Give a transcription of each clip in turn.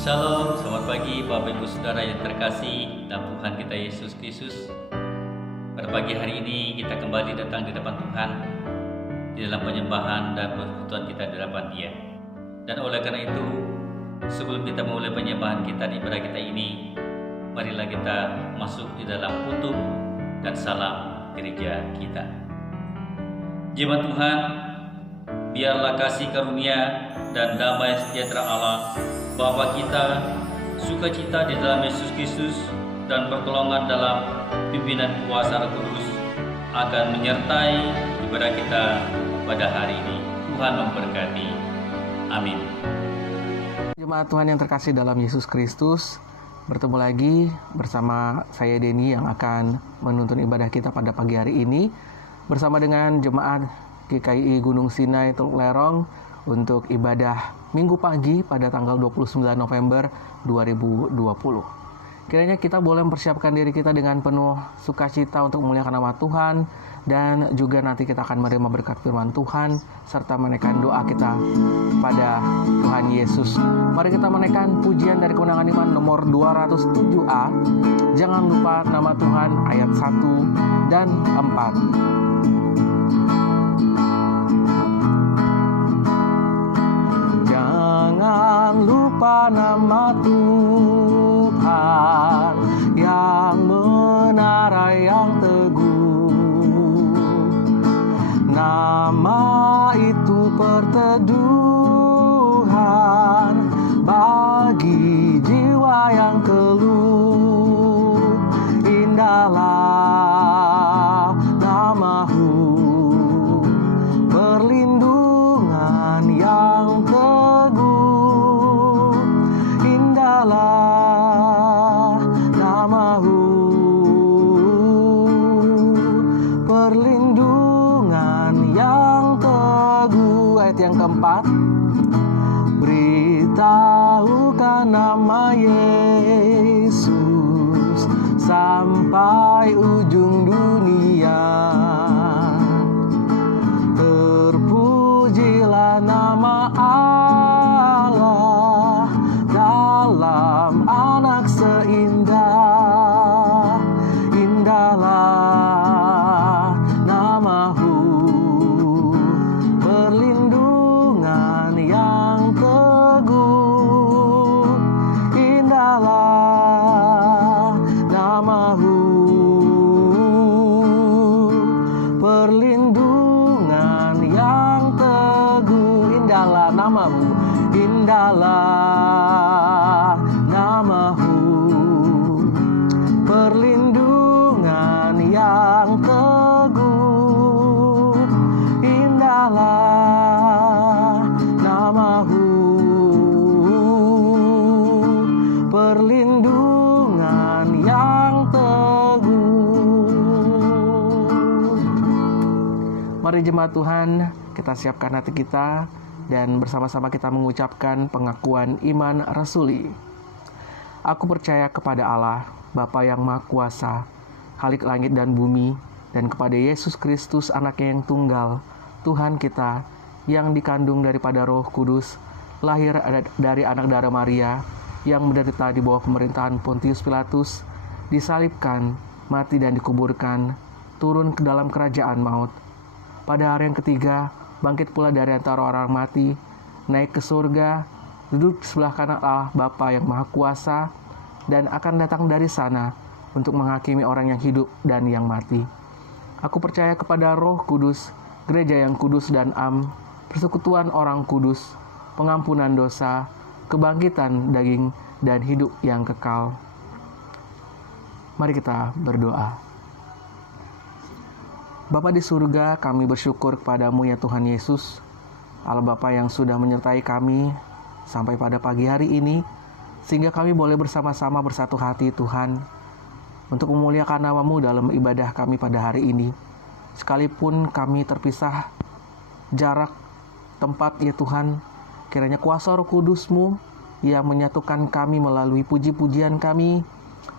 Shalom, selamat pagi Bapak Ibu Saudara yang terkasih dalam Tuhan kita Yesus Kristus. Pada pagi hari ini kita kembali datang di depan Tuhan di dalam penyembahan dan persekutuan kita di hadapan Dia. Dan oleh karena itu, sebelum kita memulai penyembahan kita di ibadah kita ini, marilah kita masuk di dalam kutub dan salam gereja kita. Jemaat Tuhan, biarlah kasih karunia dan damai sejahtera Allah Bapa kita, sukacita di dalam Yesus Kristus, dan pertolongan dalam pimpinan kuasa Roh Kudus akan menyertai ibadah kita pada hari ini. Tuhan memberkati. Amin. Jemaat Tuhan yang terkasih dalam Yesus Kristus, bertemu lagi bersama saya Denny yang akan menuntun ibadah kita pada pagi hari ini bersama dengan jemaat GKI Gunung Sinai Teluk Lerong untuk ibadah Minggu pagi pada tanggal 29 November 2020. Kiranya kita boleh mempersiapkan diri kita dengan penuh sukacita untuk memuliakan nama Tuhan, dan juga nanti kita akan menerima berkat firman Tuhan serta menaikkan doa kita pada Tuhan Yesus. Mari kita menaikkan pujian dari Kemenangan Iman nomor 207A. Jangan lupa nama Tuhan, ayat 1 dan 4. Jangan lupa nama Tuhan yang menara yang teguh. Nama itu perteduhan bagi jiwa yang keluh. Indahlah namamu, perlindungan yang teguh. Indahlah namamu, perlindungan yang teguh. Ayat yang keempat. Beritahukan nama Yesus sampai ujung dunia. Terpujilah nama Allah dalam anak seindah. Indahlah namamu, perlindungan yang teguh. Indahlah namamu, perlindungan yang teguh. Indahlah namamu, indahlah namamu, perlindungan yang teguh. Indahlah namamu, perlindungan yang teguh. Mari jemaat Tuhan, kita siapkan hati kita dan bersama-sama kita mengucapkan pengakuan iman rasuli. Aku percaya kepada Allah, Bapa yang Maha Kuasa, Khalik langit dan bumi, dan kepada Yesus Kristus, Anaknya yang tunggal, Tuhan kita, yang dikandung daripada Roh Kudus, lahir dari anak darah Maria, yang menderita di bawah pemerintahan Pontius Pilatus, disalibkan, mati dan dikuburkan, turun ke dalam kerajaan maut. Pada hari yang ketiga, bangkit pula dari antara orang mati, naik ke surga, duduk di sebelah kanan Allah Bapa yang Maha Kuasa, dan akan datang dari sana untuk menghakimi orang yang hidup dan yang mati. Aku percaya kepada Roh Kudus, gereja yang kudus dan am, persekutuan orang kudus, pengampunan dosa, kebangkitan daging, dan hidup yang kekal. Mari kita berdoa. Bapa di surga, kami bersyukur kepadamu ya Tuhan Yesus, Allah Bapa yang sudah menyertai kami sampai pada pagi hari ini, sehingga kami boleh bersama-sama bersatu hati Tuhan, untuk memuliakan nama-Mu dalam ibadah kami pada hari ini. Sekalipun kami terpisah jarak tempat ya Tuhan, kiranya kuasa Roh Kudus-Mu yang menyatukan kami melalui puji-pujian kami,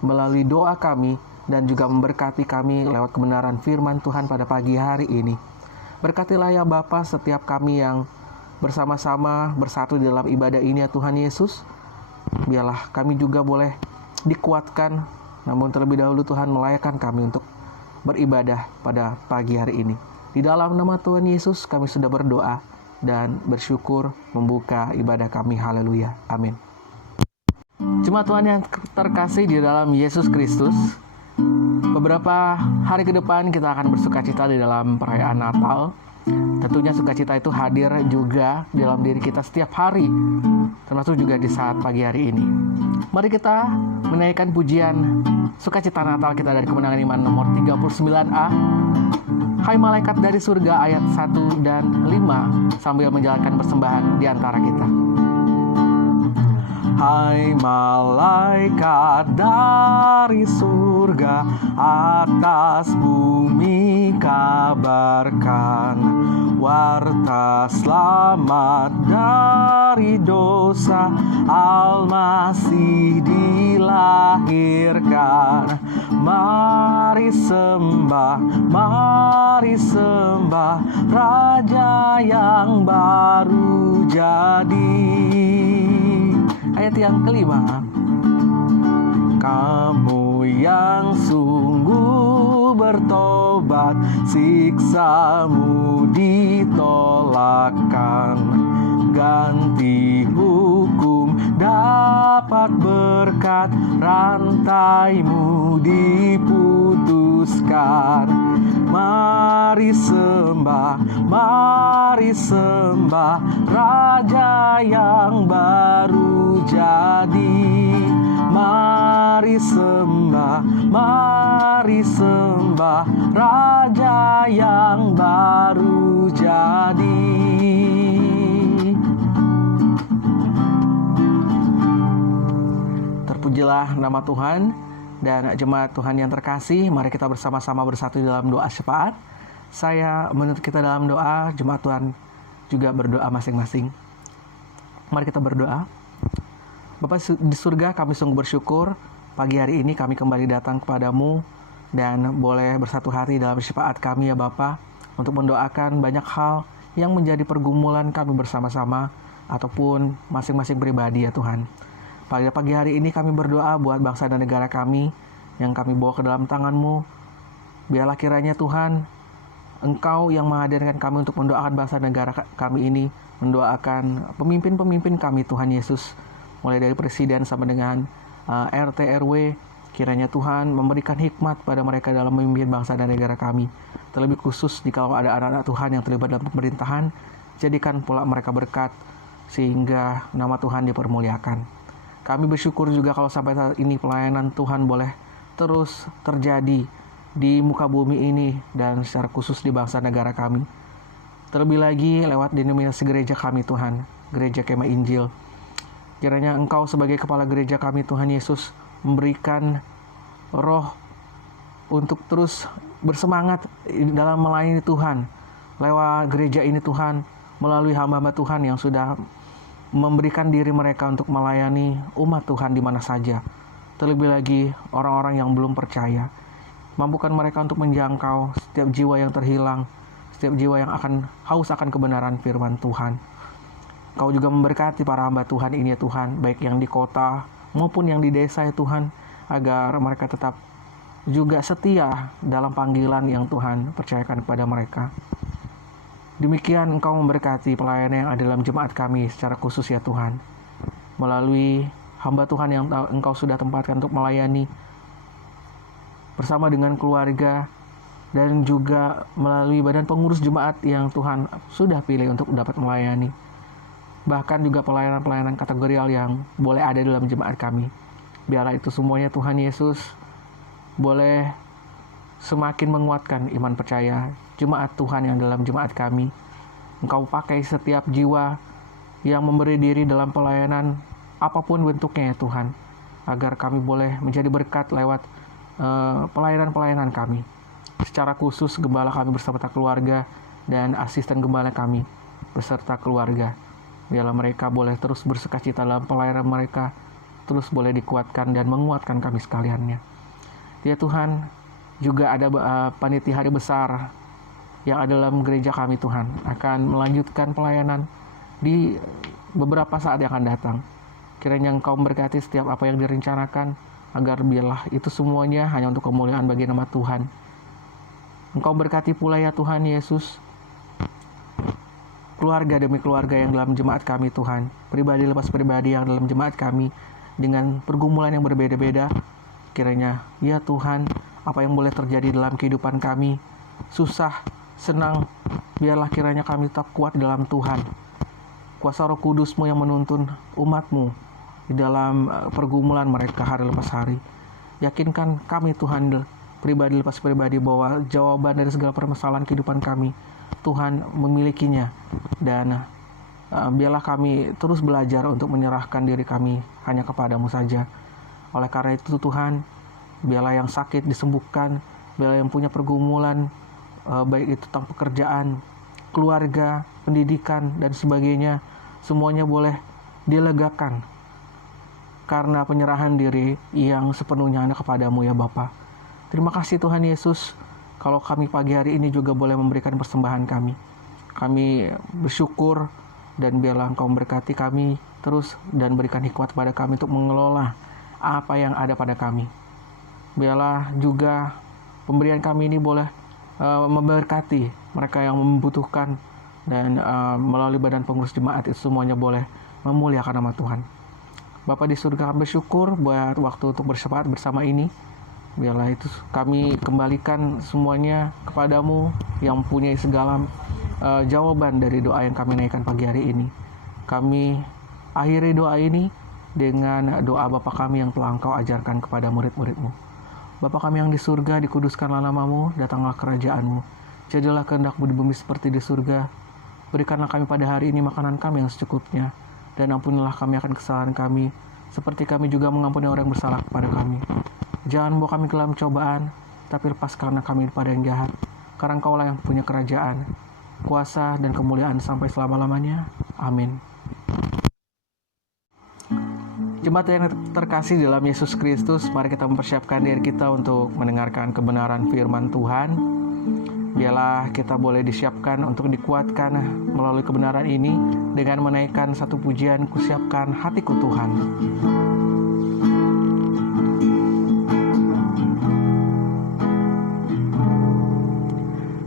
melalui doa kami, dan juga memberkati kami lewat kebenaran firman Tuhan pada pagi hari ini. Berkatilah ya Bapa setiap kami yang bersama-sama bersatu di dalam ibadah ini ya Tuhan Yesus. biarlah kami juga boleh dikuatkan, namun terlebih dahulu Tuhan melayakkan kami untuk beribadah pada pagi hari ini. Di dalam nama Tuhan Yesus kami sudah berdoa dan bersyukur membuka ibadah kami. Haleluya. Amin. Jemaat Tuhan yang terkasih di dalam Yesus Kristus, beberapa hari ke depan kita akan bersukacita di dalam perayaan Natal. Tentunya sukacita itu hadir juga dalam diri kita setiap hari, termasuk juga di saat pagi hari ini. Mari kita menaikkan pujian sukacita Natal kita dari Kemenangan Iman nomor 39A. Hai malaikat dari surga, ayat 1 dan 5, sambil menjalankan persembahan di antara kita. Hai malaikat dari surga, atas bumi kabarkan warta selamat dari dosa, Al-Masih dilahirkan. Mari sembah Raja yang baru jadi. Ayat yang kelima, kamu yang sungguh bertobat, siksamu ditolakkan, ganti hukum dapat berkat, rantaimu diputuskan. Mari sembah Raja yang baru jadi. Mari sembah Raja yang baru jadi. Terpujilah nama Tuhan. Dan jemaat Tuhan yang terkasih, mari kita bersama-sama bersatu dalam doa syafaat. Saya menuntut kita dalam doa, jemaat Tuhan juga berdoa masing-masing. Mari kita berdoa. Bapa di surga, kami sungguh bersyukur pagi hari ini kami kembali datang kepadamu dan boleh bersatu hati dalam syafaat kami ya Bapa, untuk mendoakan banyak hal yang menjadi pergumulan kami bersama-sama ataupun masing-masing pribadi ya Tuhan. Pada pagi hari ini kami berdoa buat bangsa dan negara kami yang kami bawa ke dalam tangan-Mu. Biarlah kiranya Tuhan, Engkau yang menghadirkan kami untuk mendoakan bangsa dan negara kami ini, mendoakan pemimpin-pemimpin kami Tuhan Yesus, mulai dari presiden sampai dengan RT RW. Kiranya Tuhan memberikan hikmat pada mereka dalam memimpin bangsa dan negara kami. Terlebih khusus jika ada anak-anak Tuhan yang terlibat dalam pemerintahan, jadikan pula mereka berkat sehingga nama Tuhan dipermuliakan. Kami bersyukur juga kalau sampai saat ini pelayanan Tuhan boleh terus terjadi di muka bumi ini dan secara khusus di bangsa negara kami. Terlebih lagi lewat denominasi gereja kami Tuhan, Gereja Kemah Injil. Kiranya Engkau sebagai kepala gereja kami Tuhan Yesus memberikan roh untuk terus bersemangat dalam melayani Tuhan. Lewat gereja ini Tuhan, melalui hamba-hamba Tuhan yang sudah memberikan diri mereka untuk melayani umat Tuhan di mana saja. Terlebih lagi orang-orang yang belum percaya. Mampukan mereka untuk menjangkau setiap jiwa yang terhilang, setiap jiwa yang akan haus akan kebenaran firman Tuhan. Kau juga memberkati para hamba Tuhan ini ya Tuhan, baik yang di kota maupun yang di desa ya Tuhan, agar mereka tetap juga setia dalam panggilan yang Tuhan percayakan kepada mereka. Demikian Engkau memberkati pelayanan yang ada dalam jemaat kami secara khusus ya Tuhan. Melalui hamba Tuhan yang Engkau sudah tempatkan untuk melayani bersama dengan keluarga dan juga melalui badan pengurus jemaat yang Tuhan sudah pilih untuk dapat melayani. Bahkan juga pelayanan-pelayanan kategorial yang boleh ada dalam jemaat kami. Biarlah itu semuanya Tuhan Yesus boleh semakin menguatkan iman percaya jemaat Tuhan yang dalam jemaat kami. Engkau pakai setiap jiwa yang memberi diri dalam pelayanan apapun bentuknya ya Tuhan, agar kami boleh menjadi berkat lewat pelayanan-pelayanan kami. Secara khusus gembala kami beserta keluarga dan asisten gembala kami beserta keluarga. Biarlah mereka boleh terus bersukacita dalam pelayanan mereka, terus boleh dikuatkan dan menguatkan kami sekaliannya. Ya Tuhan, juga ada panitia hari besar yang ada dalam gereja kami Tuhan, akan melanjutkan pelayanan di beberapa saat yang akan datang. Kiranya Engkau memberkati setiap apa yang direncanakan, agar biarlah itu semuanya hanya untuk kemuliaan bagi nama Tuhan. Engkau berkati pula ya Tuhan Yesus, keluarga demi keluarga yang dalam jemaat kami Tuhan, pribadi lepas pribadi yang dalam jemaat kami, dengan pergumulan yang berbeda-beda. Kiranya ya Tuhan, apa yang boleh terjadi dalam kehidupan kami, susah, senang, biarlah kiranya kami tetap kuat dalam Tuhan. Kuasa Roh Kudus-Mu yang menuntun umat-Mu di dalam pergumulan mereka hari lepas hari. Yakinkan kami Tuhan, pribadi lepas pribadi, bahwa jawaban dari segala permasalahan kehidupan kami, Tuhan memilikinya. Dan biarlah kami terus belajar untuk menyerahkan diri kami hanya kepada-Mu saja. Oleh karena itu Tuhan, biarlah yang sakit disembuhkan, biarlah yang punya pergumulan, baik itu tentang pekerjaan, keluarga, pendidikan, dan sebagainya, semuanya boleh dilegakan karena penyerahan diri yang sepenuhnya hanya kepada-Mu ya Bapa. Terima kasih Tuhan Yesus, kalau kami pagi hari ini juga boleh memberikan persembahan kami. Kami bersyukur, dan biarlah Engkau memberkati kami terus dan berikan hikmat kepada kami untuk mengelola apa yang ada pada kami. Biarlah juga pemberian kami ini boleh memberkati mereka yang membutuhkan, dan melalui badan pengurus jemaat itu semuanya boleh memuliakan nama Tuhan. Bapa di surga, kami bersyukur buat waktu untuk bersyafaat bersama ini. Biarlah itu kami kembalikan semuanya kepada-Mu yang mempunyai segala jawaban dari doa yang kami naikkan pagi hari ini. Kami akhiri doa ini dengan doa Bapa kami yang telah Engkau ajarkan kepada murid-murid-Mu. Bapa kami yang di surga, dikuduskanlah nama-Mu, datanglah kerajaan-Mu. Jadilah kehendak-Mu di bumi seperti di surga. Berikanlah kami pada hari ini makanan kami yang secukupnya, dan ampunilah kami akan kesalahan kami, seperti kami juga mengampuni orang yang bersalah kepada kami. Jangan bawa kami ke dalam cobaan, tapi lepaskanlah kami daripada yang jahat. Karena Engkaulah yang punya kerajaan, kuasa, dan kemuliaan sampai selama-lamanya. Amin. Jemaat yang terkasih dalam Yesus Kristus, mari kita mempersiapkan diri kita untuk mendengarkan kebenaran firman Tuhan. Biarlah kita boleh disiapkan untuk dikuatkan melalui kebenaran ini dengan menaikkan satu pujian, "Kusiapkan hatiku Tuhan."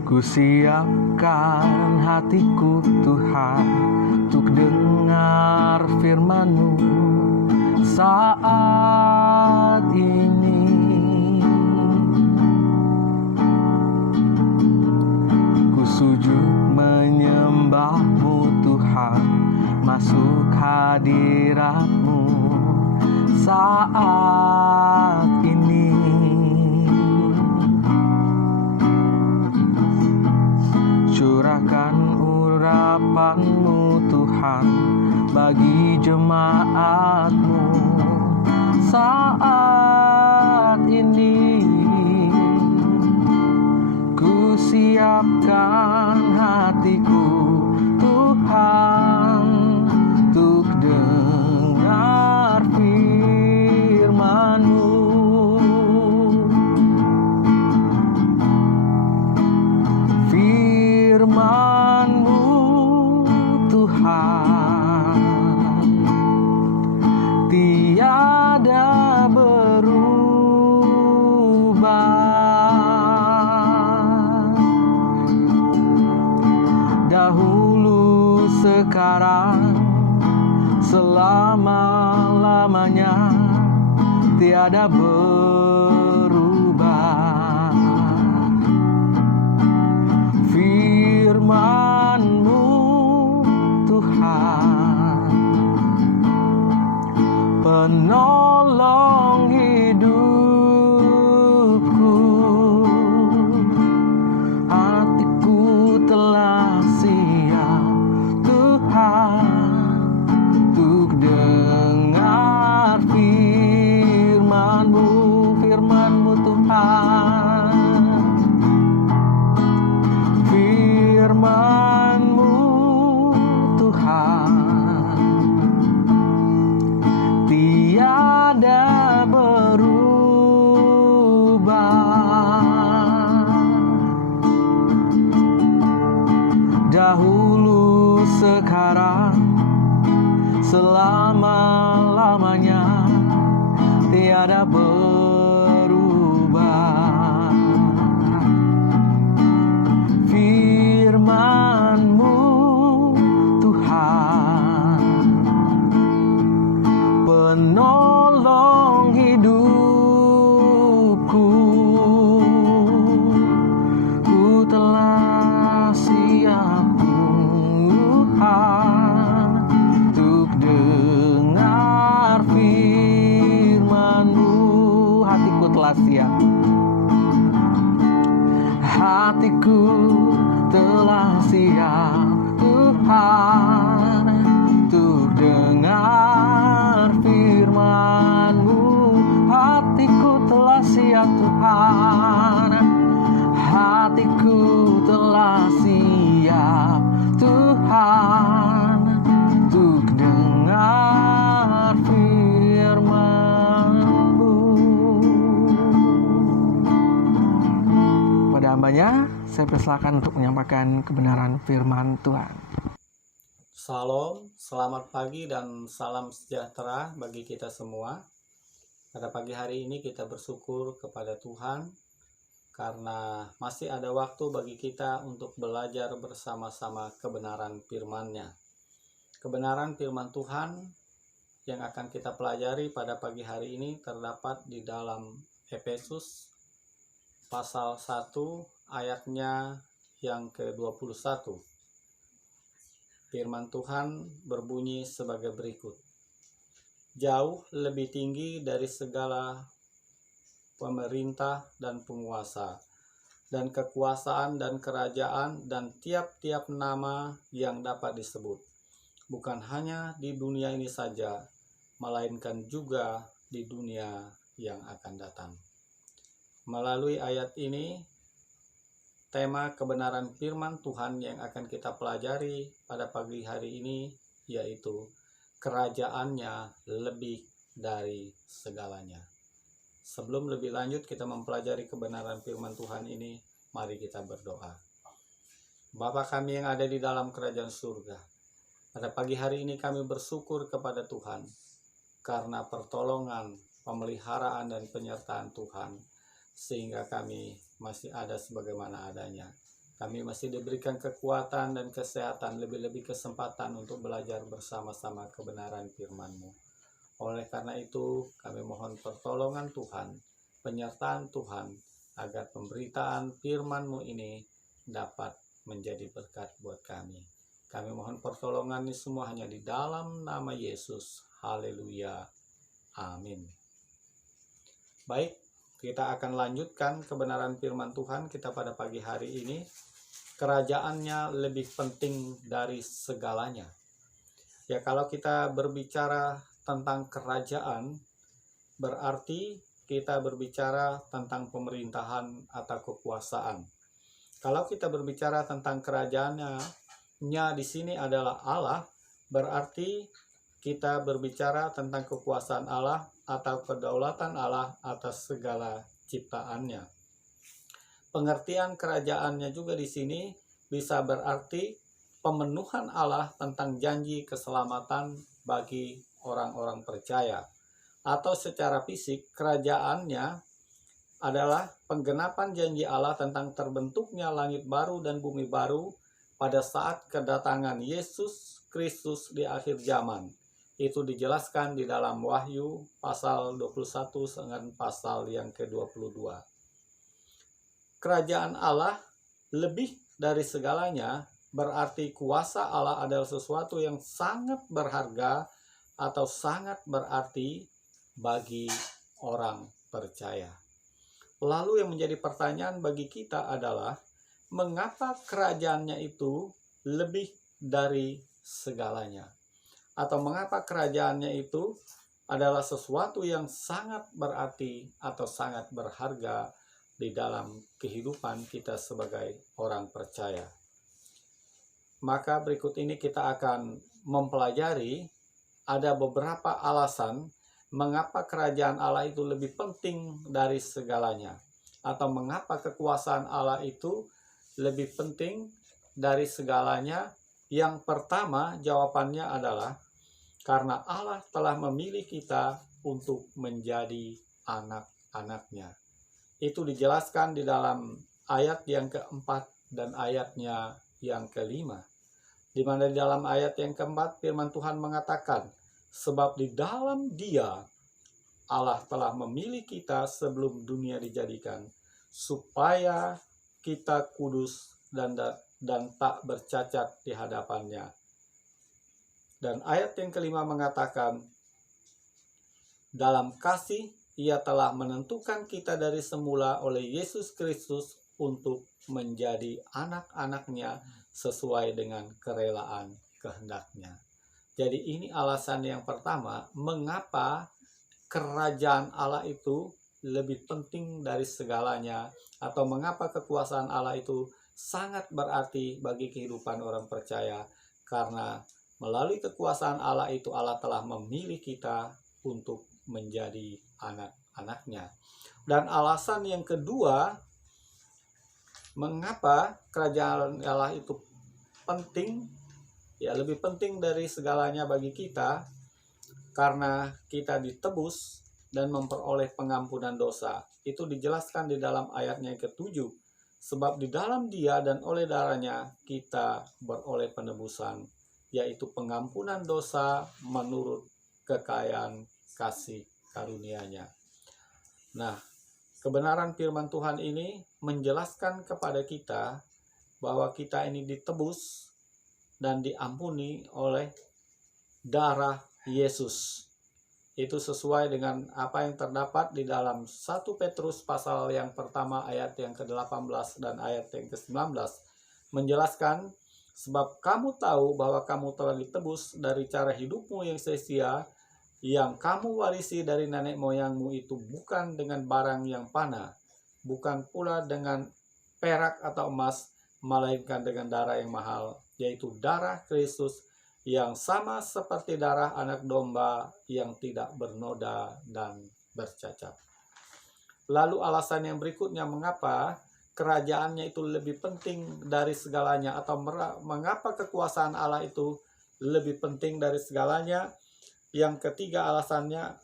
Kusiapkan hatiku Tuhan untuk dengar firman-Mu saat ini. Ku sujud menyembah-Mu Tuhan, masuk hadirat-Mu saat ini. Curahkan urapan-Mu Tuhan bagi jemaat-Mu saat ini. Ku siapkan hatiku Tuhan untuk dengar firman-Mu. Firman-Mu Tuhan tiada berubah, dahulu, sekarang, selama-lamanya, tiada berubah. Firman-Mu Tuhan, penolong hidupku. Hatiku telah siap Tuhan untuk dengar firman-Mu, firman-Mu Tuhan. Firman-Mu Tuhan tiada berubah, dahulu, sekarang, selama-lamanya, selamanya tiada berubah. Firman-Mu Tuhan, penolong hidupku, ku telah siap Tuhan untuk dengar firman-Mu. Hatiku telah siap, hatiku telah siap Tuhan untuk dengar firman-Mu. Hatiku telah siap Tuhan, hatiku telah siap Tuhan untuk dengar firman-Mu. Pada hambanya, saya persilakan untuk menyampaikan kebenaran firman Tuhan. Salam, selamat pagi dan salam sejahtera bagi kita semua. Pada pagi hari ini kita bersyukur kepada Tuhan karena masih ada waktu bagi kita untuk belajar bersama-sama kebenaran firman-Nya. Kebenaran firman Tuhan yang akan kita pelajari pada pagi hari ini terdapat di dalam Efesus pasal 1 ayatnya yang ke-21. Firman Tuhan berbunyi sebagai berikut. Jauh lebih tinggi dari segala pemerintah dan penguasa, dan kekuasaan dan kerajaan dan tiap-tiap nama yang dapat disebut. Bukan hanya di dunia ini saja, melainkan juga di dunia yang akan datang. Melalui ayat ini, tema kebenaran firman Tuhan yang akan kita pelajari pada pagi hari ini yaitu kerajaannya lebih dari segalanya. Sebelum lebih lanjut kita mempelajari kebenaran firman Tuhan ini, mari kita berdoa. Bapa kami yang ada di dalam kerajaan surga, pada pagi hari ini kami bersyukur kepada Tuhan karena pertolongan, pemeliharaan dan penyertaan Tuhan, sehingga kami masih ada sebagaimana adanya. Kami masih diberikan kekuatan dan kesehatan, lebih-lebih kesempatan untuk belajar bersama-sama kebenaran firman-Mu. Oleh karena itu, kami mohon pertolongan Tuhan, penyertaan Tuhan, agar pemberitaan firman-Mu ini dapat menjadi berkat buat kami. Kami mohon pertolongan ini semua hanya di dalam nama Yesus. Haleluya. Amin. Baik, kita akan lanjutkan kebenaran firman Tuhan kita pada pagi hari ini. Kerajaannya lebih penting dari segalanya. Ya, kalau kita berbicara tentang kerajaan, berarti kita berbicara tentang pemerintahan atau kekuasaan. Kalau kita berbicara tentang kerajaannya di sini adalah Allah, berarti kita berbicara tentang kekuasaan Allah atau kedaulatan Allah atas segala ciptaannya. Pengertian kerajaannya juga di sini bisa berarti pemenuhan Allah tentang janji keselamatan bagi orang-orang percaya. Atau secara fisik, kerajaannya adalah penggenapan janji Allah tentang terbentuknya langit baru dan bumi baru pada saat kedatangan Yesus Kristus di akhir zaman. Itu dijelaskan di dalam Wahyu pasal 21 dengan pasal yang ke-22. Kerajaan Allah lebih dari segalanya berarti kuasa Allah adalah sesuatu yang sangat berharga atau sangat berarti bagi orang percaya. Lalu yang menjadi pertanyaan bagi kita adalah, mengapa kerajaannya itu lebih dari segalanya? Atau mengapa kerajaannya itu adalah sesuatu yang sangat berarti atau sangat berharga di dalam kehidupan kita sebagai orang percaya? Maka berikut ini kita akan mempelajari ada beberapa alasan mengapa kerajaan Allah itu lebih penting dari segalanya, atau mengapa kekuasaan Allah itu lebih penting dari segalanya. Yang pertama, jawabannya adalah karena Allah telah memilih kita untuk menjadi anak-anaknya. Itu dijelaskan di dalam ayat yang keempat dan ayatnya yang kelima. Di mana di dalam ayat yang keempat firman Tuhan mengatakan, sebab di dalam Dia Allah telah memilih kita sebelum dunia dijadikan, supaya kita kudus dan tak bercacat di hadapannya. Dan ayat yang kelima mengatakan, dalam kasih Ia telah menentukan kita dari semula oleh Yesus Kristus untuk menjadi anak-anaknya sesuai dengan kerelaan kehendak-Nya. Jadi ini alasan yang pertama, mengapa kerajaan Allah itu lebih penting dari segalanya, atau mengapa kekuasaan Allah itu sangat berarti bagi kehidupan orang percaya. Karena melalui kekuasaan Allah itu Allah telah memilih kita untuk menjadi anak-anaknya. Dan alasan yang kedua, mengapa kerajaan Allah itu penting, ya lebih penting dari segalanya bagi kita, karena kita ditebus dan memperoleh pengampunan dosa. Itu dijelaskan di dalam ayatnya yang ke-7. Sebab di dalam Dia dan oleh darahnya kita beroleh penebusan, yaitu pengampunan dosa menurut kekayaan kasih karunia-Nya. Nah, kebenaran firman Tuhan ini menjelaskan kepada kita bahwa kita ini ditebus dan diampuni oleh darah Yesus. Itu sesuai dengan apa yang terdapat di dalam 1 Petrus pasal yang pertama ayat yang ke-18 dan ayat yang ke-19. Menjelaskan, sebab kamu tahu bahwa kamu telah ditebus dari cara hidupmu yang sia-sia, yang kamu warisi dari nenek moyangmu itu bukan dengan barang yang fana, bukan pula dengan perak atau emas, melainkan dengan darah yang mahal, yaitu darah Kristus, yang sama seperti darah anak domba yang tidak bernoda dan bercacat. Lalu alasan yang berikutnya mengapa kerajaannya itu lebih penting dari segalanya, atau mengapa kekuasaan Allah itu lebih penting dari segalanya. Yang ketiga alasannya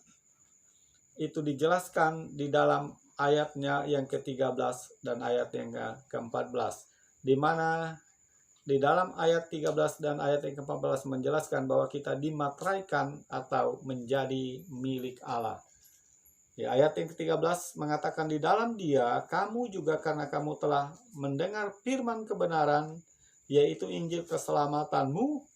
itu dijelaskan di dalam ayatnya yang ke-13 dan ayat yang ke-14, di mana di dalam ayat 13 dan ayat yang ke-14 menjelaskan bahwa kita dimateraikan atau menjadi milik Allah. Ya, ayat yang ke-13 mengatakan, di dalam Dia kamu juga karena kamu telah mendengar firman kebenaran, yaitu Injil keselamatanmu,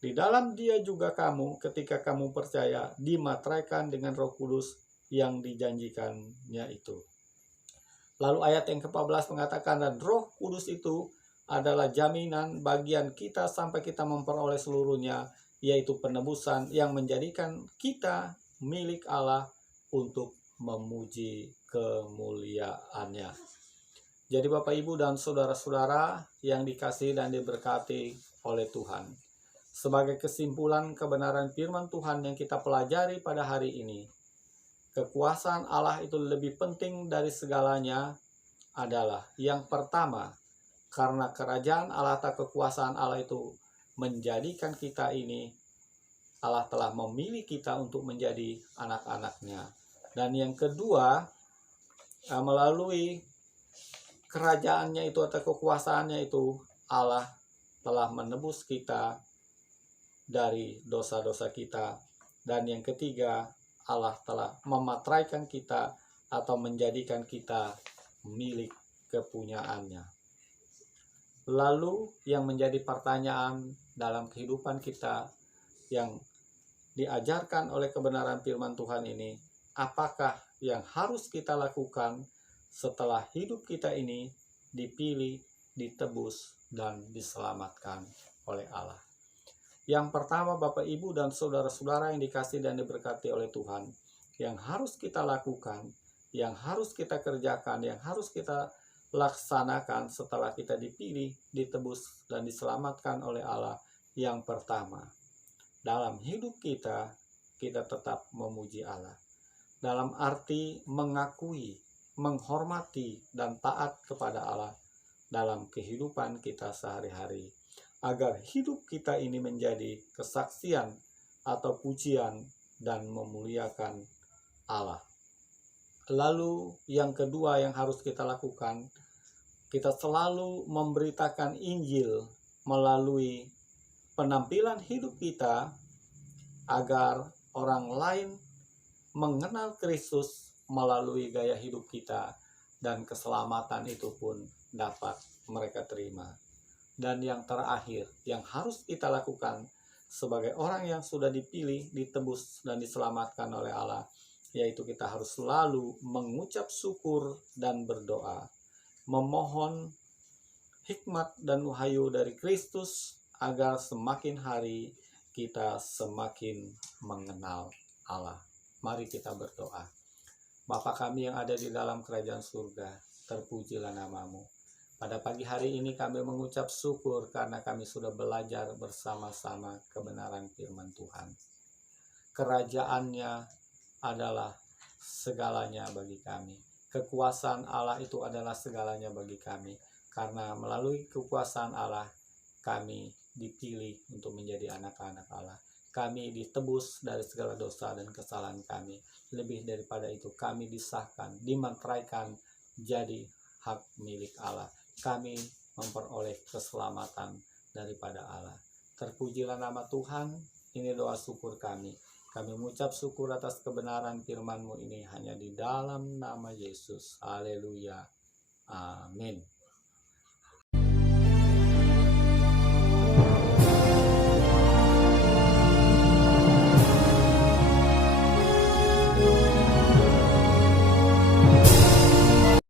di dalam Dia juga kamu ketika kamu percaya dimateraikan dengan Roh Kudus yang dijanjikannya itu. Lalu ayat yang ke-14 mengatakan, dan Roh Kudus itu adalah jaminan bagian kita sampai kita memperoleh seluruhnya, yaitu penebusan yang menjadikan kita milik Allah untuk memuji kemuliaan-Nya. Jadi Bapak, Ibu, dan saudara-saudara yang dikasihi dan diberkati oleh Tuhan, sebagai kesimpulan kebenaran firman Tuhan yang kita pelajari pada hari ini, kekuasaan Allah itu lebih penting dari segalanya adalah yang pertama, karena kerajaan Allah atau kekuasaan Allah itu menjadikan kita ini, Allah telah memilih kita untuk menjadi anak-anaknya. Dan yang kedua, melalui kerajaannya itu atau kekuasaannya itu, Allah telah menebus kita dari dosa-dosa kita. Dan yang ketiga, Allah telah memateraikan kita atau menjadikan kita milik kepunyaannya. Lalu yang menjadi pertanyaan dalam kehidupan kita yang diajarkan oleh kebenaran firman Tuhan ini, apakah yang harus kita lakukan setelah hidup kita ini dipilih, ditebus, dan diselamatkan oleh Allah? Yang pertama, Bapak, Ibu, dan saudara-saudara yang dikasihi dan diberkati oleh Tuhan, yang harus kita lakukan, yang harus kita kerjakan, yang harus kita laksanakan setelah kita dipilih, ditebus, dan diselamatkan oleh Allah. Yang pertama, dalam hidup kita tetap memuji Allah. Dalam arti mengakui, menghormati, dan taat kepada Allah dalam kehidupan kita sehari-hari. Agar hidup kita ini menjadi kesaksian atau pujian dan memuliakan Allah. Lalu yang kedua yang harus kita lakukan, kita selalu memberitakan Injil melalui penampilan hidup kita agar orang lain mengenal Kristus melalui gaya hidup kita, dan keselamatan itu pun dapat mereka terima. Dan yang terakhir yang harus kita lakukan sebagai orang yang sudah dipilih, ditebus, dan diselamatkan oleh Allah, yaitu kita harus selalu mengucap syukur dan berdoa, memohon hikmat dan wahyu dari Kristus agar semakin hari kita semakin mengenal Allah. Mari kita berdoa. Bapa kami yang ada di dalam kerajaan surga, terpujilah namamu. Pada pagi hari ini kami mengucap syukur karena kami sudah belajar bersama-sama kebenaran firman Tuhan. Kerajaannya adalah segalanya bagi kami. Kekuasaan Allah itu adalah segalanya bagi kami. Karena melalui kekuasaan Allah, kami dipilih untuk menjadi anak-anak Allah. Kami ditebus dari segala dosa dan kesalahan kami. Lebih daripada itu, kami disahkan, dimeteraikan jadi hak milik Allah. Kami memperoleh keselamatan daripada Allah. Terpujilah nama Tuhan. Ini doa syukur kami. Kami mengucap syukur atas kebenaran firman-Mu ini hanya di dalam nama Yesus. Haleluya. Amin.